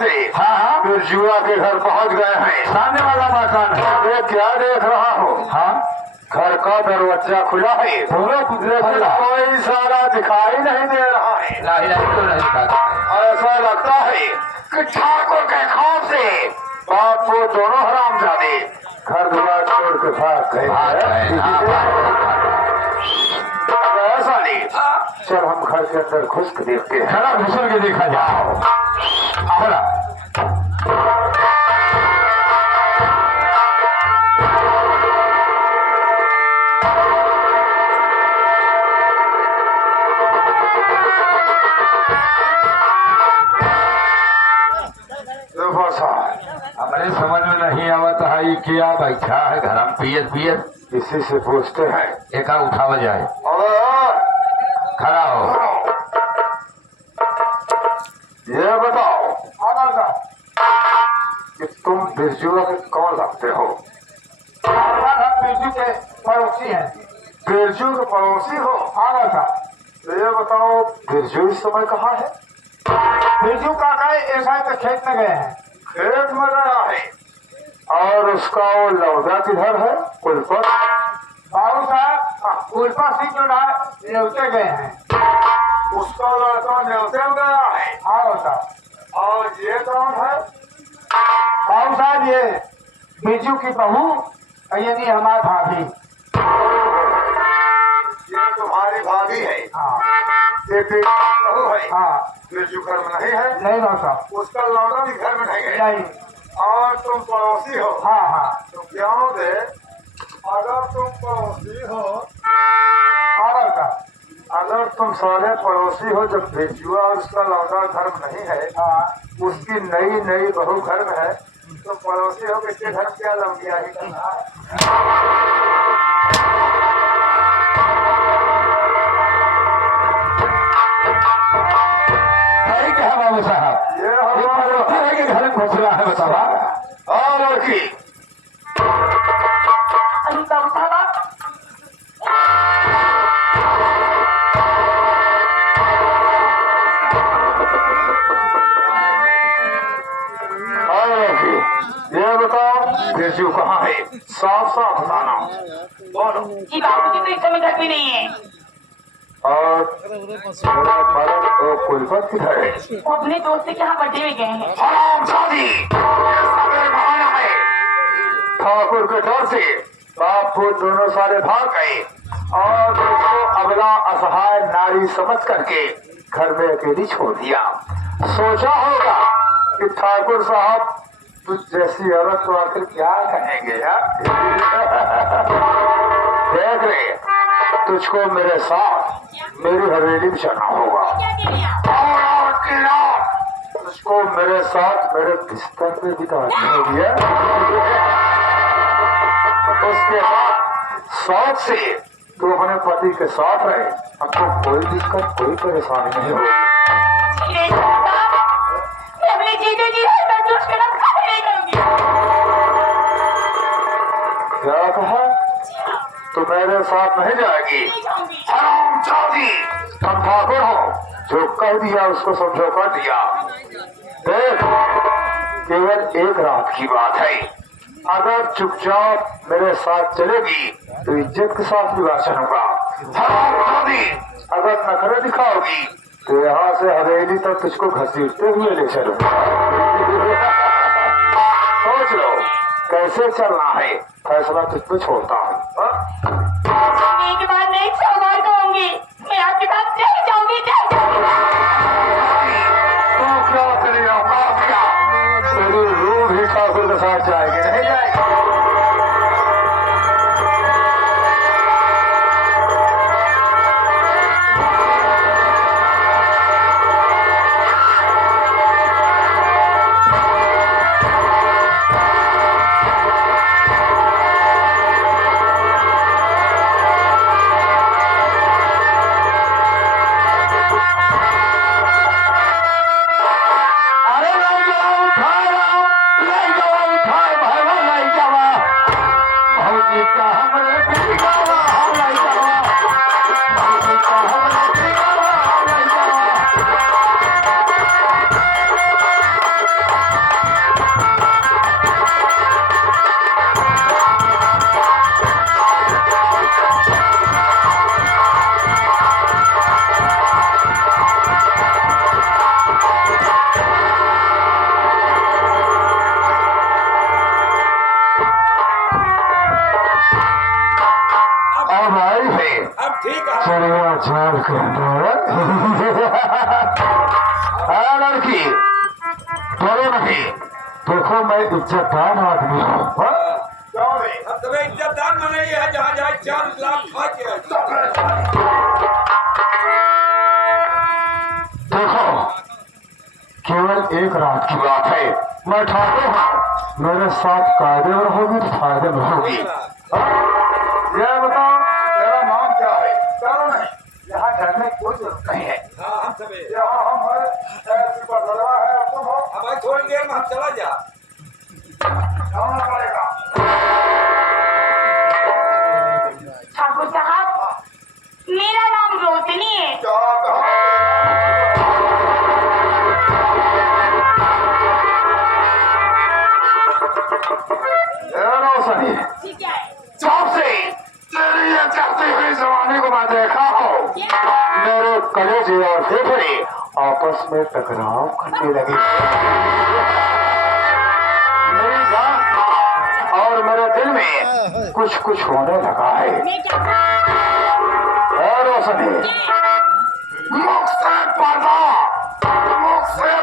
दे। हाँ हाँ बिरजुआ के घर पहुंच गए हैं। सामने वाला मकान है। अरे क्या देख रहा हो? हाँ घर का दरवाजा खुला है, लेकिन कोई सारा दिखाई नहीं दे रहा है। ऐसा लगता है कि ठाकुर के खौफ से बाप वो दोनों हरामजादे घर द्वार छोड़ के भाग गए ऐसा नहीं। चल हम घर के अंदर घुस के देखते हैं। चला घुसल के देखा जाओ। चला हमारे समझ में नहीं आवता है क्या बैठा है घर में पियत पियत। इसी से पूछते हैं। एक उठावा जाए। और खड़ा हो। ये बताओ कि तुम बिरजुआ के कौन लगते हो? बिरजू के पड़ोसी हैं। बिरजू के पड़ोसी हो? हाँ था। तो ये बताओ बिरजू इस समय कहाँ है? बिरजू काका ऐसा तो खेत में गए हैं। खेत में गया है। और उसका वो लौदा किधर है? कुलपत बाबू साहब कुलपत सिंह जो न्योते गए हैं। उसका लड़का न्योते में गया है। हाँ साहब। और ये कौन है? बाबू साहब ये बिरजू की बहू यानी हमारी भाभी। ये तुम्हारी भाभी है? हाँ। ये बहू है? हाँ। बिरजू घर में नहीं है? नहीं बाबू साहब। उसका लौटा भी घर में नहीं है? नहीं। और तुम पड़ोसी हो? हाँ हाँ। तो क्यों दे अगर तुम पड़ोसी हो, अगर तुम सारे पड़ोसी हो, जब बिरजुआ और उसका लौटा घर में नहीं है, उसकी नई नई बहू घर में है, तो पड़ोसी हो किसके घर क्या लौटिया ही करना है? सही कहा बाबू साहब। ये हमारे घर में घोसला है बतावा। और लड़की ये बताओ बिरजू कहाँ है? साफ साफ बताना। बोलो। जी बाबू जी तो इस समय घर में नहीं है। और कुलपत किधर है? वो अपने दोस्त के यहाँ बर्थडे में गए हैं। हरामजादी! बहाना है। ठाकुर के डर से बाप वो दोनों सारे भाग गए और उसको अगला असहाय नारी समझ करके घर में अकेली छोड़ दिया। सोचा होगा कि ठाकुर साहब तुझ जैसी औरत को आखिर क्या कहेंगे यार? देख रहे तुझको मेरे साथ मेरी हवेली में चलना होगा और तुझको मेरे साथ मेरे बिस्तर में बितानी होगी। उसके बाद साथ से तू अपने पति के साथ रहे, हमको कोई दिक्कत कोई परेशानी नहीं होगी। क्या कहा? तो मेरे साथ नहीं जाएगी? हरामजादी! तुम ठाकुर हो, जो कह दिया उसको समझो कर दिया। देख केवल एक रात की बात है, अगर चुपचाप मेरे साथ चलेगी तो इज्जत के साथ विवाह चलूंगा। हरामजादी! अगर नखरे दिखाओगी तो यहाँ से हवेली तक तुझको घसीटते हुए ले चलूंगा। सोच लो कैसे चलना है, फैसला तुझ पे छोड़ता हूँ। एक बार मैं 100 बार कहूंगी, मैं आपके साथ नहीं जाऊंगी। तो क्या करेगा? तेरी रूह भी ठाकुर के साथ जाएगी नहीं जाएगी? जेल के अंदर हाँ लड़की डरो नहीं, देखो मैं इज्जतदार आदमी हूँ हाँ? हम तुम्हें इज्जतदार बने हैं जहाँ जहाँ 4 लाख खा के देखो केवल एक रात की बात है, मैं ठाकुर हूँ, मेरे साथ कायदे में होगी तो फायदे में होगी हाँ? ये बताओ तेरा नाम क्या है? चलो नहीं, यहाँ डरने की कोई जरूरत नहीं है। हाँ हम सभी यहाँ हम है, ऐसी पर लड़वा है, अब तुम हो, हमारी थोड़ी देर में हम चला जा जाना पड़ेगा। ठाकुर साहब, मेरा नाम रोशनी है। क्या कहा? रोशनी ठीक है। जब से तेरी ये चलती हुई जवानी को मैं देखा हूँ, मेरे कलेजे और फेफड़े आपस में टकराव करने लगे। मेरी जान और मेरे दिल में कुछ कुछ होने लगा है। मैं क्या और रोशनी मुख से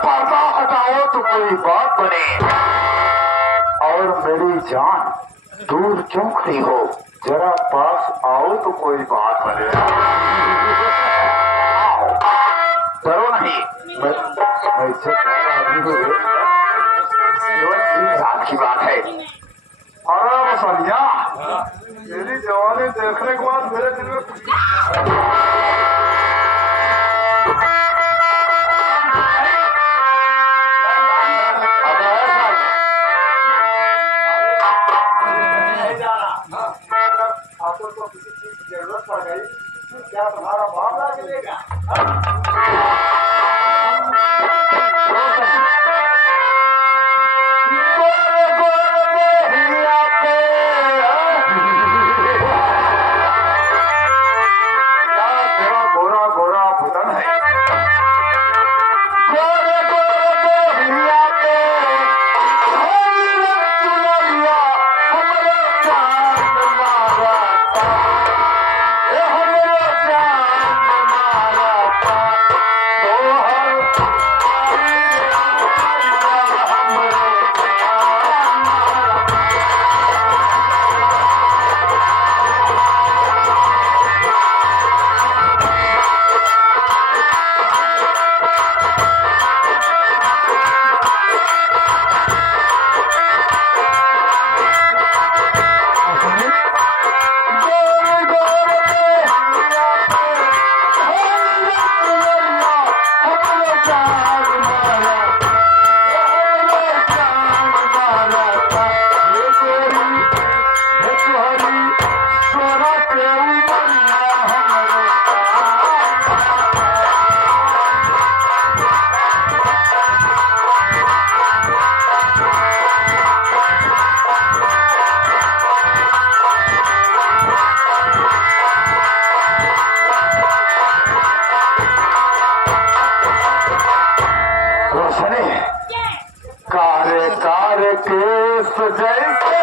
पर्दा हटाओ तो कोई बात बने। और मेरी जान दूर क्यों खड़ी हो, जरा पास आओ तो कोई बात बने। आओ, डरो नहीं, मैं इज्जतदार आदमी हूँ, केवल एक रात की बात है। अरे बसलिया, मेरी जवानी देखने के बाद मेरे दिल में आपको तो किसी चीज की जरूरत पड़ गई, क्या तुम्हारा बाप ला के देगा? गोरा गोरा बुदन है, कारे कारे केस जैसे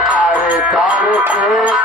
कारे कारे केस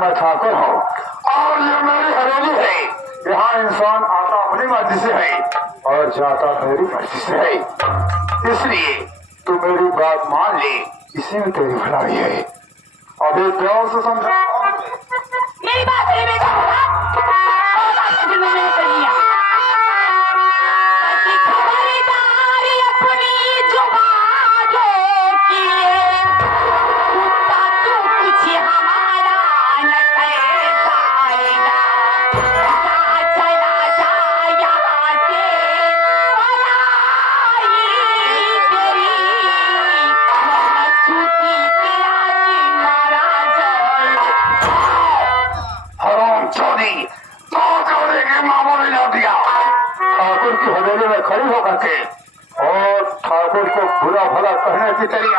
मैं ठाकुर हूँ और ये मेरी हवेली है। यहाँ इंसान आता अपनी मर्जी से है और जाता मेरी मर्जी से है। इसलिए तू मेरी बात मान ले, इसी में तेरी भलाई है। अभी प्यार से समझा। मेरी बात नहीं बेटा मैंने कर लिया। खबरदारी अपनी जुबानों की कुत्ता तू कुछ हमारा न कर पाएगा। चला जा यहाँ से पराई तेरी मोहब्बत छूटी तेरा जी महाराज। हराम चोरी तो चोरी के मामों में लौट गया। ठाकुर की हवेली में खड़ी होकर के और ठाकुर को बुरा भला कहने की तेरी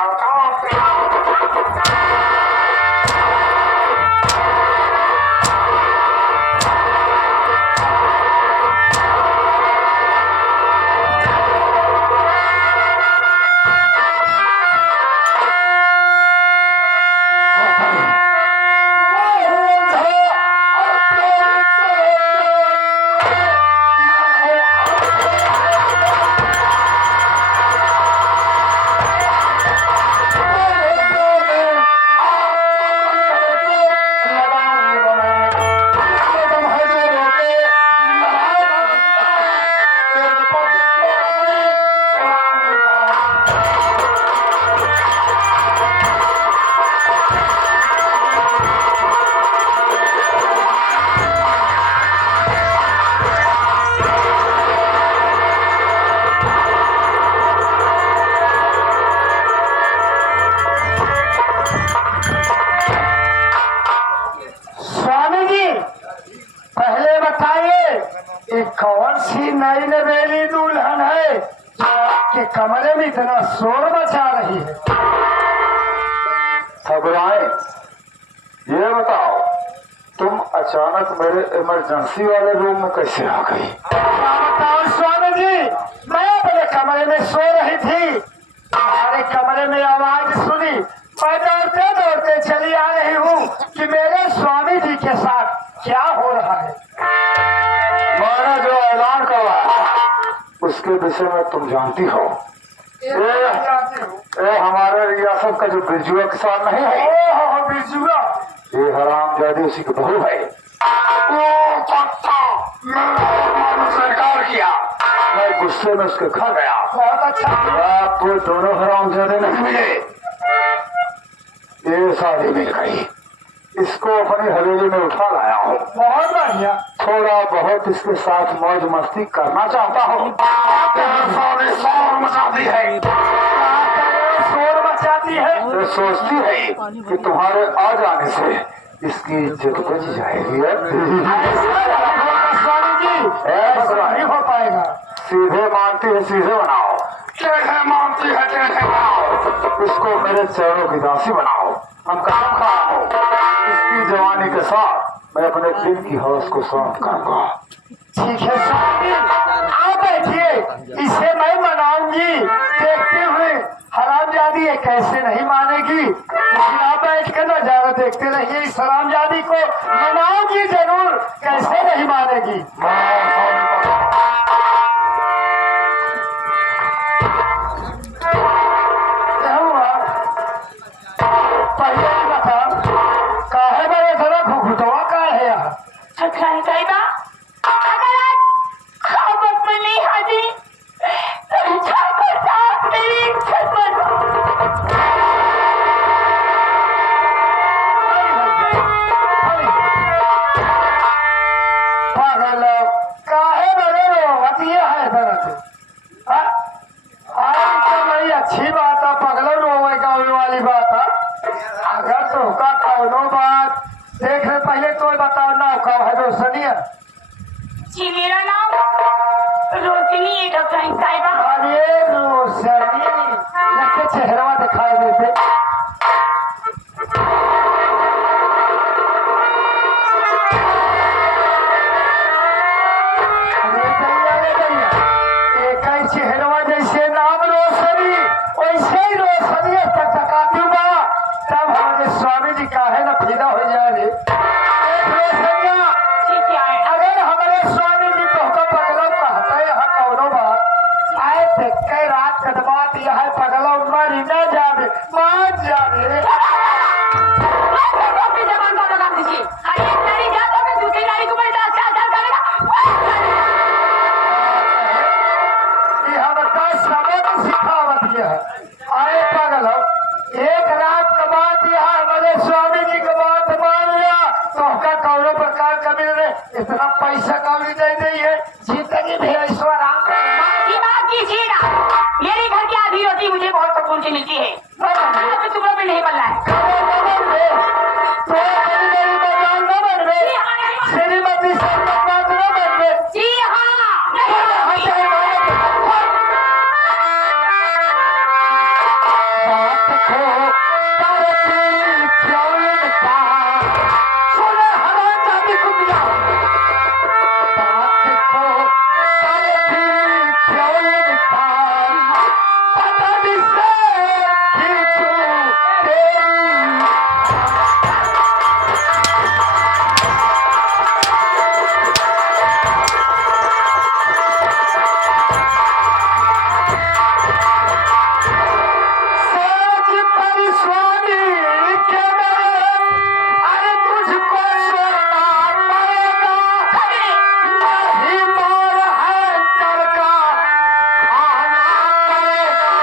कौन सी नई नवेली दुल्हन है जो आपके कमरे में इतना शोर मचा रही है? घबराए, ये बताओ तुम अचानक मेरे इमरजेंसी वाले रूम में कैसे आ गई? बताओ स्वामी जी, मैं अपने कमरे में सो रही थी, तुम्हारे कमरे में आवाज सुनी, मैं दौड़ते दौड़ते चली आ रही हूँ कि मेरे स्वामी जी के साथ क्या हो रहा है। मैंने जो ऐलान करवाया उसके विषय में तुम जानती हो। ये हमारे रियासत का जो बिरजुआ किसान नहीं है, ओह बिरजुआ, ये हरामजादी उसी की बहू है। वो पक्का मैंने स्वीकार किया, मैं गुस्से में उसके घर गया। बहुत अच्छा। आपको दोनों हरामजादे नहीं मिले, ये सारी मिल गई। इसको अपनी हवेली में उठा लाया हूँ। बहुत बढ़िया। थोड़ा बहुत इसके साथ मौज मस्ती करना चाहता हूँ। शोर मचाती है, शोर मचाती है। ये सोचती है कि तुम्हारे आ जाने से इसकी इज्जत बच जाएगी। स्वामी जी ऐसा नहीं हो पाएगा। सीधे मानती है सीधे बनाओ, टेढ़े मानती है टेढ़े बनाओ। इसको मेरे चरणों की दासी बनाओ, हम काम खाओ। इसकी जवानी के साथ मैं अपने दिल की हौस को शांत करूंगा। ठीक है स्वामी, आप बैठिए, इसे मैं मनाऊंगी। देखते हुए हरामजादी ये कैसे नहीं मानेगी, लेकिन आप बैठ कर नजारा देखते रहिए। इस हरामजादी को मनाऊंगी जरूर, कैसे नहीं मानेगी। क्या हुआ? पहले ही बता, काहे बड़े जरा घुघुटवा का है यहाँ? अच्छा है साहिबा, अगर आज खबर में नहीं हाजी तो ठाकुर साहब मेरी इज्जत पागल काहे बड़े रोवतिया है दरद? तो नहीं अच्छी बात है, पगलो रोवे का वाली बात है। अगर तो का कौनो बात देख ले, पहले तो बताओ ना कब है रोशनिया? जी मेरा नाम रोशनी है डॉक्टर साहिबा। अरे रोशनी, लगे चेहरा दिखाई देते। चेहरा जैसे नाम रोशनी, वैसे ही रोशनी तक टकाती बा। तब हमारे स्वामी जी काहे न फीदा हो जाए रे। रोशनिया, ठीक है अगर हमारे स्वामी जी तोहका पगला कहते यहाँ कौनो बात आए देख के रात के बात यह पगला मारी न जावे मान जावे मैं तो अपनी जबान का लगाम दीजिए अरे एक नारी जात होकर दूसरी नारी को बड़ा अत्याचार करेगा कि हमका सबक सिखावत यह आए पगला एक रात के बाद यह हमारे स्वामी जी के बात मान लिया तोहका कौनो प्रकार कभी नहीं इतना पैसा कभी नहीं दी है जिंदगी भी ऐश्वर्य की बात कीजिएगा मेरे घर की आधी रोटी मुझे बहुत सुकून से मिलती है टुकड़ों में नहीं बनना है श्रीमती संगतनाथ न बनवे जी हाँ नहीं होगी। बात को करती क्यों इनका सुने हराम जाती कुतिया बात को करती क्यों इनका पता से खींचू तेरी साज पर स्वामी के मैं अरे तुझको छोड़ना पड़ेगा नहीं मोर है चल का आना पड़ेगा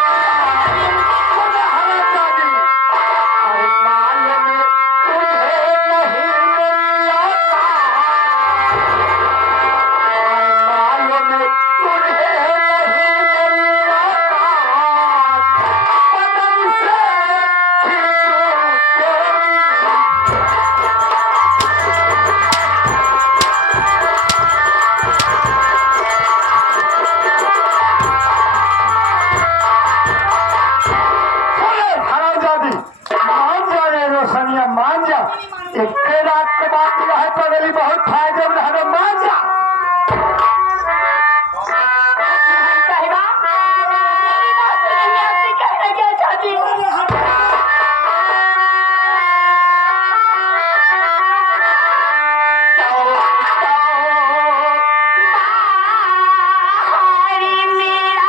सुने हराम जाती अरे माल में तुझे नहीं मिलता माल में तुझे नहीं मिलता पतन से खींचू तेरी सुने हरामजादी मान जा रे रोशनिया मान जा एक रात के बाद यह पगली बहुत फायदे में हमें मान जा साहिबा मेरी बात सुनिए आपसे कहना क्या चाहती हूँ हरी मेरा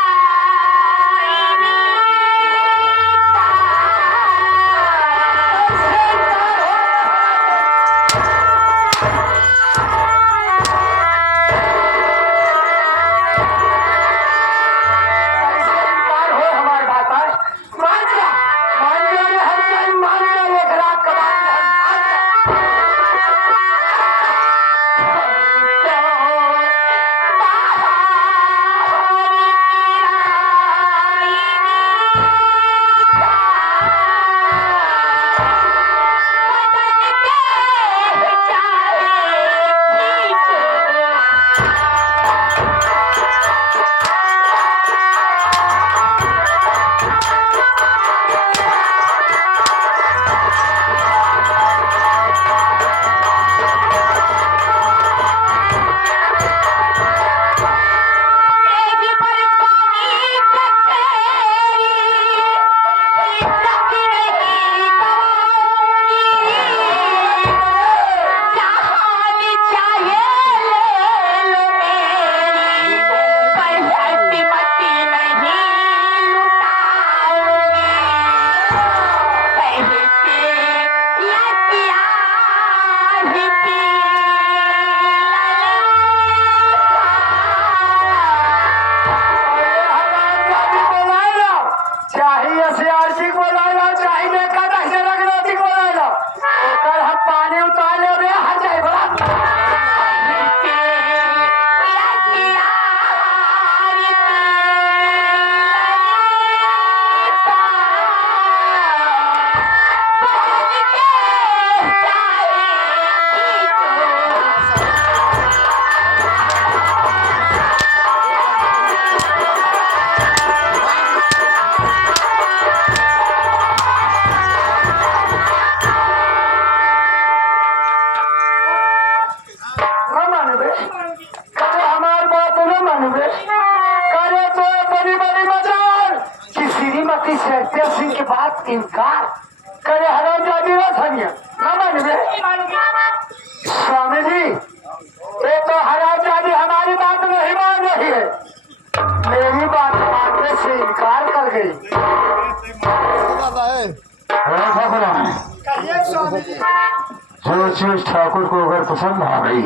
जो चीज ठाकुर को अगर पसंद आ गई,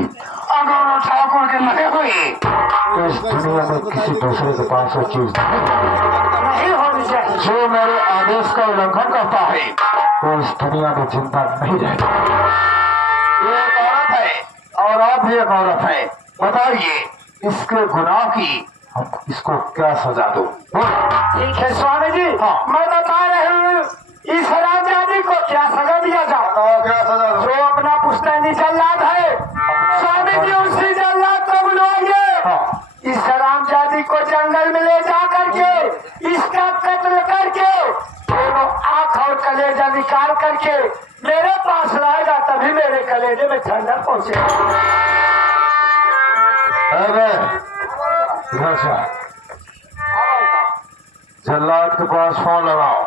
अगर वो ठाकुर के नहीं हुई, तो इस दुनिया में किसी दूसरे के पास वो चीज नहीं होनी चाहिए। जो मेरे आदेश का उल्लंघन करता है वो इस दुनिया में जिंदा नहीं रहेगा। ये एक औरत है और आप भी एक औरत है, बताइए इसके गुनाह की हम इसको क्या सजा दो? ठीक है स्वामी जी, हाँ। मैं बता रही हूँ इस राजादी को क्या सजा दिया जाए। क्या सजा दो? जो अपना पुश्तैनी जल्लाद है, स्वामी जी उसी जल्लाद को बुलवाइए। हाँ। इस हरामजादी को जंगल में ले जा करके इसका कत्ल करके दोनों आंख और कलेजा निकाल करके मेरे पास लाएगा, तभी मेरे कलेजे में ठंडक पहुंचेगा। अरे इधर से जल्लाद के पास फोन लगाओ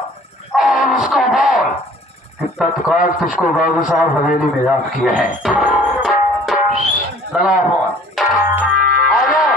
और उसको बोल कि तत्काल तुझको बाबू साहब हवेली में याद किए हैं। लगाओ फोन।